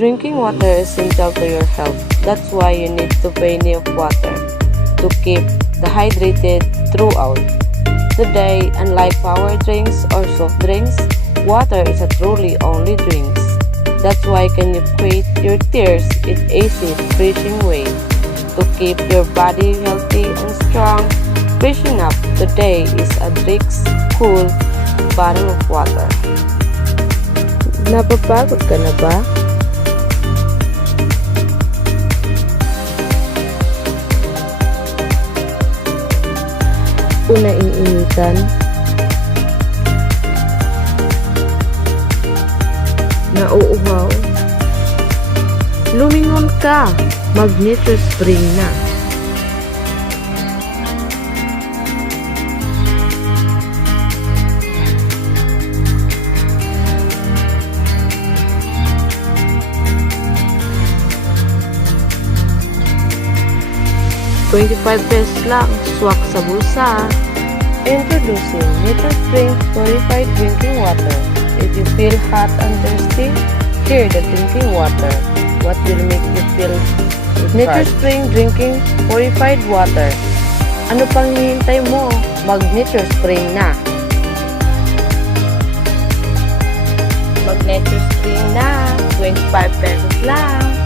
Drinking water is essential to your health. That's why you need to plenty of water to keep hydrated throughout the day. Unlike power drinks or soft drinks, water is a truly only drinks. That's why can you quit your thirst in easy, refreshing way to keep your body healthy and strong. Freshen up the day is a drinks cool bottle of water. Napapagod ka na ba? Una iniinitan? Nauuhaw? Lumingon ka! Magneto spring na! ₱25 lang, swak sa bulsa. Introducing NahhhhhH Purified Drinking Water. If you feel hot and thirsty, here the drinking water. What will make you feel NahhhhH Drinking Purified Water? Ano pang hihintay mo? Mag-NahhhhH na! Mag-NahhhhH na! ₱25 lang!